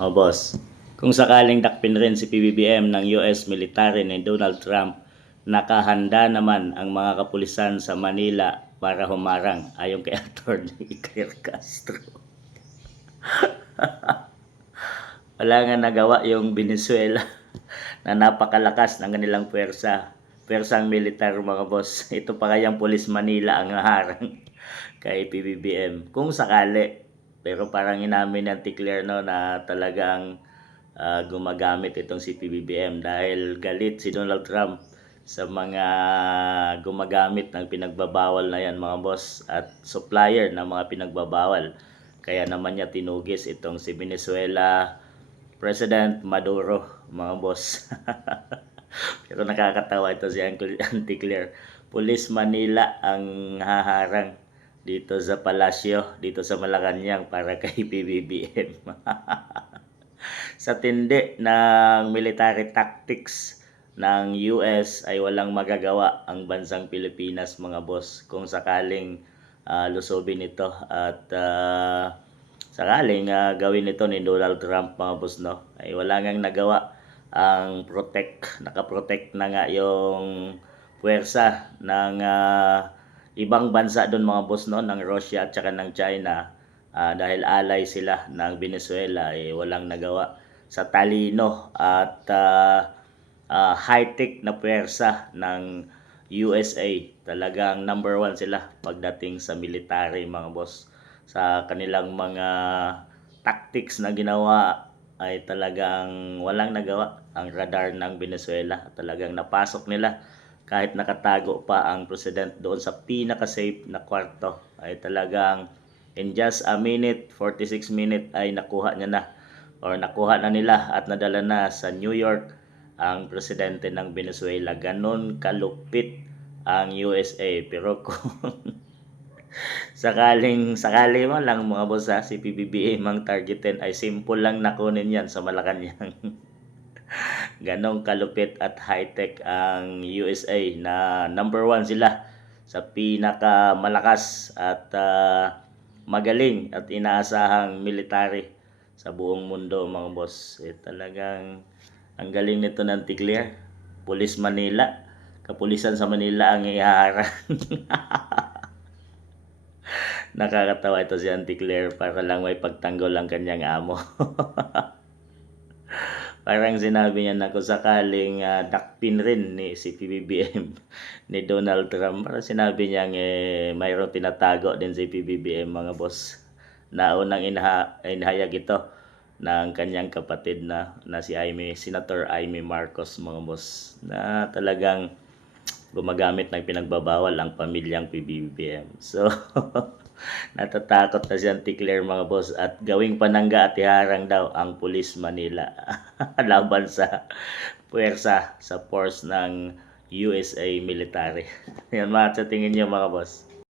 O boss, kung sakaling dakpin rin si PBBM ng US military ni Donald Trump, nakahanda naman ang mga kapulisan sa Manila para humarang ayon kay Attorney Claire Castro. Wala nga nagawa yung Venezuela na napakalakas ng kanilang pwersang militar mga boss. Ito pa kayang Pulis Manila ang haharang kay PBBM kung sakali. Pero parang inamin ng Ticler no na talagang gumagamit itong si PBBM dahil galit si Donald Trump sa mga gumagamit ng pinagbabawal na yan mga boss at supplier ng mga pinagbabawal. Kaya naman niya tinugis itong si Venezuela President Maduro mga boss. Pero nakakatawa ito si Auntie Claire. Police Manila ang haharang dito sa palasyo, dito sa Malacanang para kay PBBM. Sa tindi ng military tactics ng US ay walang magagawa ang bansang Pilipinas mga boss kung sakaling lusobin ito at sakaling gawin ito ni Donald Trump mga boss no ay wala ngang nagawa ang nakaprotect na nga yung puwersa ng ibang bansa doon mga boss no ng Russia at saka ng China dahil alay sila ng Venezuela walang nagawa sa talino at high-tech na puwersa ng USA. Talagang number 1 sila pagdating sa military mga boss. Sa kanilang mga tactics na ginawa ay talagang walang nagawa ang radar ng Venezuela. Talagang napasok nila kahit nakatago pa ang president doon sa pinaka-safe na kwarto ay talagang in just a minute, 46 minutes ay nakuha na nila at nadala na sa New York ang presidente ng Venezuela. Ganon kalupit ang USA. Pero kung sakali mo lang mga boss si PBBM ang targetin ay simple lang nakunin yan sa Malacanang. Ganong kalupit at high-tech ang USA na number 1 sila sa pinakamalakas at magaling at inaasahang military sa buong mundo mga boss. Talagang ang galing nito ng Ticler. Pulis Manila, kapulisan sa Manila ang ihaharang. Nakakatawa ito si Auntie Claire para lang may pagtanggol ang kanyang amo. Parang sinabi niya na kung sakaling dakpin rin ni si PBBM ni Donald Trump. Parang sinabi niya mayroong tinatago din si PBBM mga boss. Naunang inahayag ito ng kanyang kapatid na si Senator Amy Marcos mga boss na talagang gumagamit ng pinagbabawal ang pamilyang PBBM. So natatakot na si Auntie Claire mga boss at gawing panangga at iharang daw ang Pulis Manila laban sa puwersa sa force ng USA military. Yan mga sa tingin niyo mga boss.